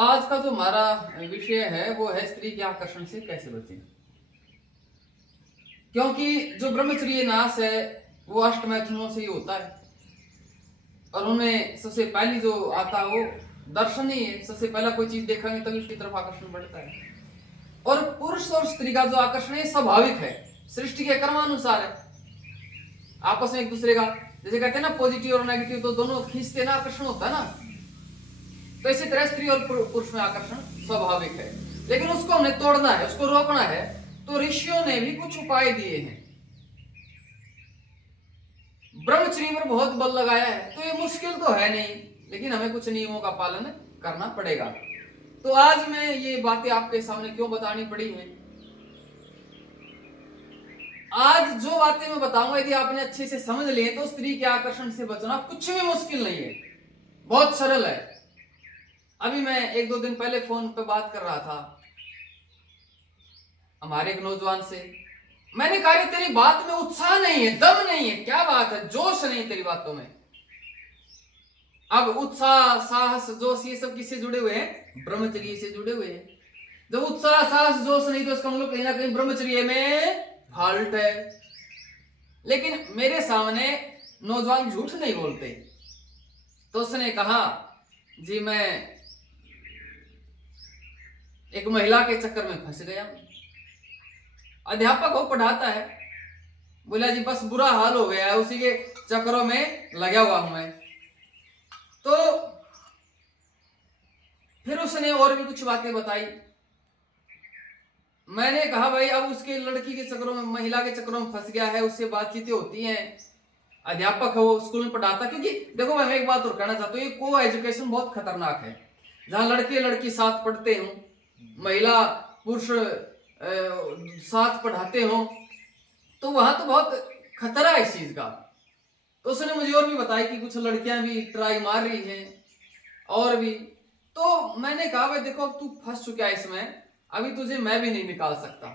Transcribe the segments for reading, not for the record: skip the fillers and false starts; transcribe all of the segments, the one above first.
आज का जो हमारा विषय है वो है स्त्री के आकर्षण से कैसे बचें। क्योंकि जो ब्रह्मचर्य नाश है वो अष्टमैथुनों से ही होता है और उन्हें सबसे पहली जो आता है वो दर्शन ही है। सबसे पहला कोई चीज देखेंगे तभी उसकी तरफ आकर्षण बढ़ता है। और पुरुष और स्त्री का जो आकर्षण है स्वाभाविक है, सृष्टि के क्रमानुसार है। आपस में एक दूसरे का जैसे कहते हैं ना पॉजिटिव और नेगेटिव, तो दोनों खींचते ना, आकर्षण होता है ना। तो इसी तरह स्त्री और पुरुष में आकर्षण स्वाभाविक है, लेकिन उसको हमने तोड़ना है, उसको रोकना है। तो ऋषियों ने भी कुछ उपाय दिए हैं। ब्रह्मचर्य पर बहुत बल लगाया है, तो ये मुश्किल तो है नहीं, लेकिन हमें कुछ नियमों का पालन करना पड़ेगा। तो आज मैं ये बातें आपके सामने क्यों बतानी पड़ी हैं। आज जो बातें मैं बताऊंगा यदि आपने अच्छे से समझ लिए तो स्त्री के आकर्षण से बचना कुछ भी मुश्किल नहीं है, बहुत सरल है। अभी मैं एक दो दिन पहले फोन पे बात कर रहा था हमारे एक नौजवान से। मैंने कहा तेरी बात में उत्साह नहीं है, दम नहीं है, क्या बात है, जोश नहीं तेरी बातों में। अब उत्साह साहस जोश ये सब किससे जुड़े हुए हैं? ब्रह्मचर्य से जुड़े हुए हैं। जब उत्साह साहस जोश नहीं तो इसका मतलब कहीं ना कहीं ब्रह्मचर्य में फॉल्ट है। लेकिन मेरे सामने नौजवान झूठ नहीं बोलते, तो उसने कहा जी मैं एक महिला के चक्कर में फंस गया। अध्यापक हो, पढ़ाता है, बोला जी बस बुरा हाल हो गया है, उसी के चक्करों में लगा हुआ हूं मैं। तो फिर उसने और भी कुछ बातें बताई। मैंने कहा भाई अब उसके लड़की के चक्करों में, महिला के चक्करों में फंस गया है, उससे बातचीतें होती हैं, अध्यापक है वो, स्कूल में पढ़ाता। क्योंकि देखो मैं एक बात और कहना चाहता हूँ, ये को एजुकेशन बहुत खतरनाक है। जहां लड़के लड़की साथ पढ़ते हो, महिला पुरुष साथ पढ़ाते हो, तो वहां तो बहुत खतरा है इस चीज का। तो उसने मुझे और भी बताया कि कुछ लड़कियां भी ट्राई मार रही हैं और भी। तो मैंने कहा भाई देखो अब तू फंस चुका है इसमें, अभी तुझे मैं भी नहीं निकाल सकता,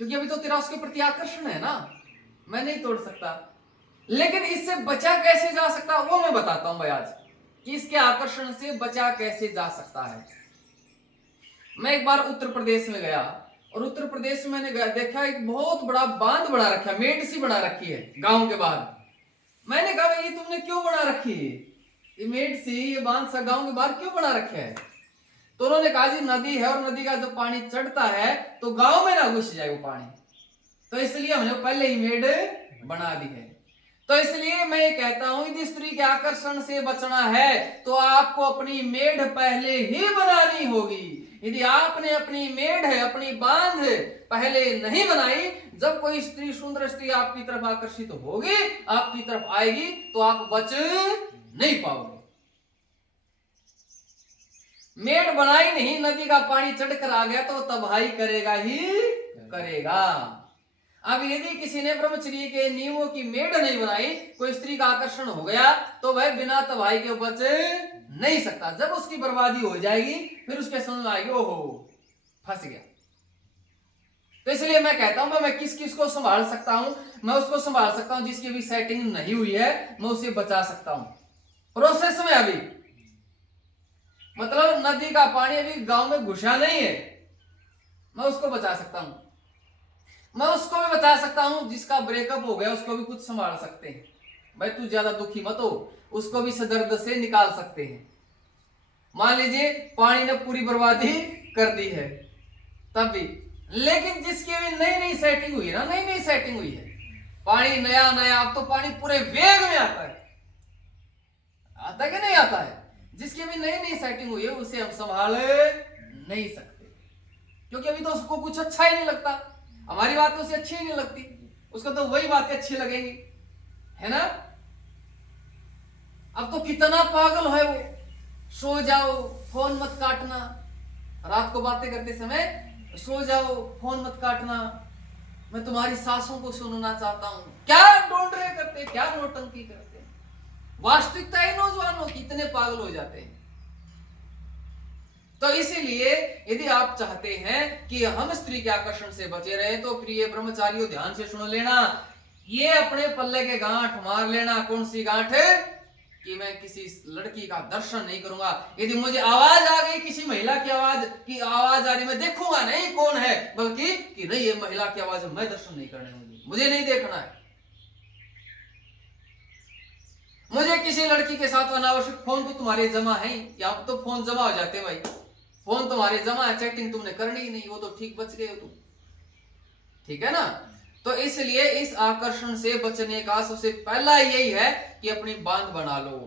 क्योंकि अभी तो तेरा उसके प्रति आकर्षण है ना, मैं नहीं तोड़ सकता। लेकिन इससे बचा कैसे जा सकता वो मैं बताता हूं भाई आज, कि इसके आकर्षण से बचा कैसे जा सकता है। मैं एक बार उत्तर प्रदेश में गया और उत्तर प्रदेश में मैंने देखा एक बहुत बड़ा बांध बना रखा है, मेड सी बना रखी है गांव के बाहर। मैंने कहा भाई ये तुमने क्यों बना रखी है, ये मेड सी, ये बांध सा गांव के बाहर क्यों बना रखा है? तो उन्होंने कहा जी नदी है और नदी का जब पानी चढ़ता है तो गांव में ना घुस जाए वो पानी, तो इसलिए हमने पहले ही मेड बना दी है। तो इसलिए मैं ये कहता हूं यदि स्त्री के आकर्षण से बचना है तो आपको अपनी मेढ़ पहले ही बनानी होगी। यदि आपने अपनी मेढ़ है, अपनी बांध पहले नहीं बनाई, जब कोई स्त्री, सुंदर स्त्री आपकी तरफ आकर्षित होगी, आपकी तरफ आएगी, तो आप बच नहीं पाओगे। मेढ़ बनाई नहीं, नदी का पानी चढ़कर आ गया तो तबाही करेगा ही करेगा। अब यदि किसी ने ब्रह्मचर्य के नियमों की मेढ़ नहीं बनाई, कोई स्त्री का आकर्षण हो गया, तो वह बिना तबाही के बच नहीं सकता। जब उसकी बर्बादी हो जाएगी फिर उसके समझ में आएगी ओहो फंस गया। तो इसलिए मैं कहता हूं मैं किस किस को संभाल सकता हूं, मैं उसको संभाल सकता हूं जिसकी भी सेटिंग नहीं हुई है, मैं उसे बचा सकता हूं प्रोसेस में। अभी मतलब नदी का पानी अभी गांव में घुसा नहीं है, मैं उसको बचा सकता हूं। मैं उसको भी बचा सकता हूं जिसका ब्रेकअप हो गया, उसको भी कुछ संभाल सकते हैं। भाई तू ज्यादा दुखी मत हो, उसको भी दर्द से निकाल सकते हैं। मान लीजिए पानी ने पूरी बर्बादी कर दी है तब भी, लेकिन जिसकी भी नई नई सेटिंग हुई ना, नई नई सेटिंग हुई है, पानी नया नया, अब तो पानी पूरे वेग में आता है, आता है कि नहीं आता है? जिसकी भी नई नई सेटिंग हुई है उसे हम संभाल नहीं सकते, क्योंकि अभी तो उसको कुछ अच्छा ही नहीं लगता, हमारी बात तो उसे अच्छी ही नहीं लगती, उसको तो वही बातें अच्छी लगेंगी, है ना। अब तो कितना पागल है वो, सो जाओ फोन मत काटना, रात को बातें करते समय सो जाओ फोन मत काटना, मैं तुम्हारी सांसों को सुनना चाहता हूं। क्या ढूंढ रहे करते, क्या नौटंकी करते। वास्तविकता है नौजवानों की, इतने पागल हो जाते हैं। तो इसीलिए यदि आप चाहते हैं कि हम स्त्री के आकर्षण से बचे रहे, तो प्रिय ब्रह्मचारियों ध्यान से सुन लेना, ये अपने पल्ले के गांठ मार लेना। कौन सी गांठ है? कि मैं किसी लड़की का दर्शन नहीं करूंगा। यदि मुझे आवाज आ गई किसी की आवाज आ रही, मैं देखूंगा नहीं कौन है, बल्कि कि नहीं ये महिला की आवाज है, मैं दर्शन नहीं करने, मुझे नहीं देखना है। मुझे किसी लड़की के साथ अनावश्यक, फोन तो तुम्हारे जमा है, यहाँ तो फोन जमा हो जाते हैं भाई, फोन तुम्हारे जमा है, चैटिंग तुमने करनी ही नहीं, वो तो ठीक बच गए हो तुम, ठीक है ना। तो इसलिए इस आकर्षण से बचने का सबसे पहला यही है कि अपनी बांध बना लो।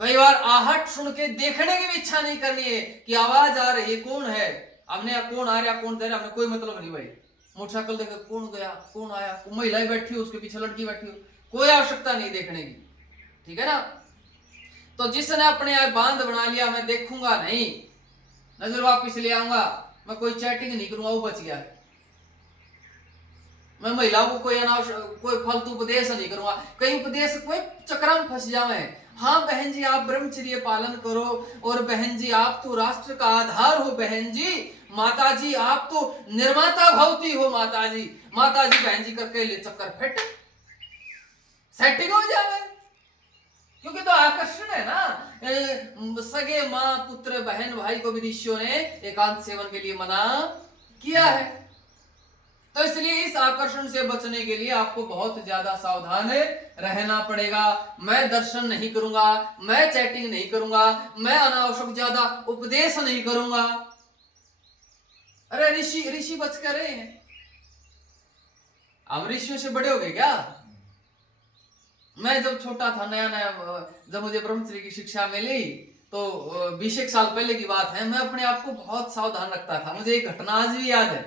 कई बार आहट सुन के देखने की भी इच्छा नहीं करनी है कि आवाज आ रही है कौन है, हमने कौन आ रहा कौन जा रहा, हमने कोई मतलब नहीं भाई। मोटरसाइकिल देखे कौन गया कौन आया, महिलाएं बैठी हो उसके पीछे लड़की बैठी हो, कोई आवश्यकता नहीं देखने की, ठीक है ना। तो जिसने अपने आप बांध बना लिया, मैं देखूंगा नहीं, नजर वापिस ले आऊंगा, मैं कोई चैटिंग नहीं करूंगा, वो बच गया। मैं महिलाओं को कोई फालतू उपदेश नहीं करूंगा, कई उपदेश कोई चक्र में फंस जावे। हाँ बहन जी आप ब्रह्मचर्य पालन करो, और बहन जी आप तो राष्ट्र का आधार हो, बहन जी माता जी आप तो निर्माता भवती हो, माता जी बहन जी करके ले चक्कर फिट सेटिंग हो जावे। क्योंकि तो आकर्षण है ना, सगे माँ पुत्र बहन भाई को भी ऋषियों ने एकांत सेवन के लिए मना किया है। तो इसलिए इस आकर्षण से बचने के लिए आपको बहुत ज्यादा सावधान रहना पड़ेगा। मैं दर्शन नहीं करूंगा, मैं चैटिंग नहीं करूंगा, मैं अनावश्यक ज्यादा उपदेश नहीं करूंगा। अरे ऋषि बच कर रहे हैं, हम ऋषियों से बड़े हो गए क्या। मैं जब छोटा था, नया नया जब मुझे ब्रह्मचर्य की शिक्षा मिली, तो 20 साल पहले की बात है, मैं अपने आप को बहुत सावधान रखता था। मुझे एक घटना आज भी याद है,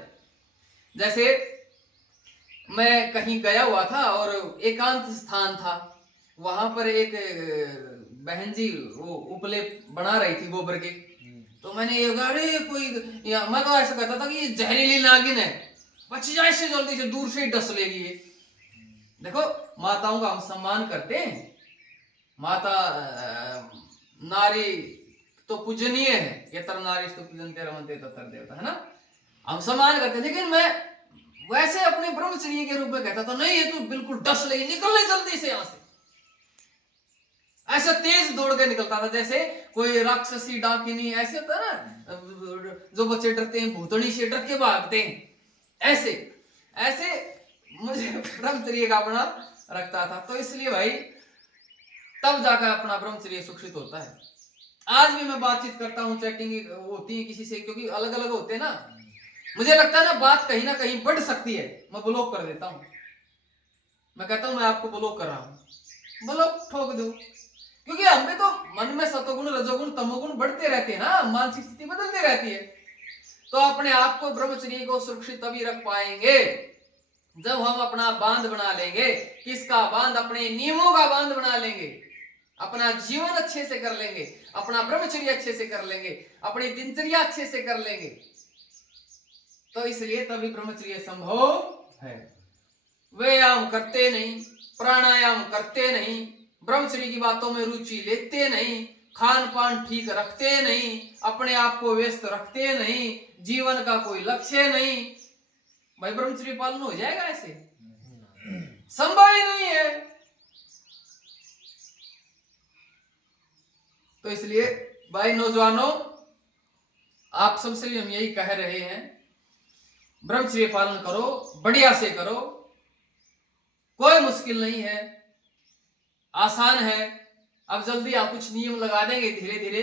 जैसे मैं कहीं गया हुआ था और एकांत स्थान था, वहां पर एक बहन जी वो उपले बना रही थी गोबर के। तो मैंने ये अरे कोई, मैं तो ऐसा कहता था कि ये जहरीली नागिन है, बच जाए से जल्दी से, दूर से ही डस लेगी ये। देखो माताओं का हम सम्मान करते हैं, माता नारी तो पूजनीय है, यत्र नारी तो पूजन्ते रमन्ते तत्र देवता, है ना, हम सम्मान करते हैं। लेकिन मैं वैसे अपने ब्रह्मचर्य के रूप में कहता था नहीं ये तो बिल्कुल डस ले, निकल ले जल्दी से यहां से। ऐसा तेज दौड़ के निकलता था जैसे कोई राक्षसी डाकिनी, ऐसे होता है ना, जो बच्चे डरते हैं भूतनी से, डर के भागते हैं, ऐसे ऐसे मुझे ब्रह्मचर्य का अपना रखता था। तो इसलिए भाई तब जाकर अपना ब्रह्मचर्य सुरक्षित होता है। आज भी मैं बातचीत करता हूँ, चैटिंग होती है किसी से, क्योंकि अलग अलग होते हैं ना, मुझे लगता है ना बात कहीं ना कहीं बढ़ सकती है, मैं ब्लॉक कर देता हूं। मैं कहता हूं मैं आपको ब्लॉक कर रहा हूं, ब्लॉक ठोक दो, क्योंकि हम भी तो मन में सतोगुण रजोगुण तमोगुण बढ़ते रहते हैं ना, मानसिक स्थिति बदलती रहती है। तो अपने आप को ब्रह्मचर्य को सुरक्षित तभी रख पाएंगे जब हम अपना बांध बना लेंगे। किसका बांध? अपने नियमों का बांध बना लेंगे, अपना जीवन अच्छे से कर लेंगे, अपना ब्रह्मचर्य अच्छे से कर लेंगे, अपनी दिनचर्या अच्छे से कर लेंगे। तो इसलिए तभी ब्रह्मचर्य संभव है। व्यायाम करते नहीं, प्राणायाम करते नहीं, ब्रह्मचर्य की बातों में रुचि लेते नहीं, खान पान ठीक रखते नहीं, अपने आप को व्यस्त रखते नहीं, जीवन का कोई लक्ष्य नहीं, भाई ब्रह्मचर्य पालन हो जाएगा? ऐसे संभव ही नहीं है। तो इसलिए भाई नौजवानों, आप सबसे भी हम यही कह रहे हैं, ब्रह्मचर्य पालन करो, बढ़िया से करो, कोई मुश्किल नहीं है, आसान है। अब जल्दी आप कुछ नियम लगा देंगे, धीरे धीरे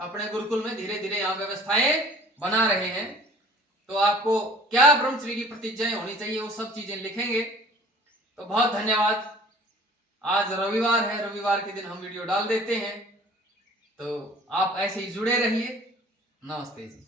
अपने गुरुकुल में धीरे धीरे यहाँ व्यवस्थाएं बना रहे हैं, तो आपको क्या ब्रह्मचर्य की प्रतिज्ञाएं होनी चाहिए वो सब चीजें लिखेंगे। तो बहुत धन्यवाद। आज रविवार है, रविवार के दिन हम वीडियो डाल देते हैं, तो आप ऐसे ही जुड़े रहिए। नमस्ते जी।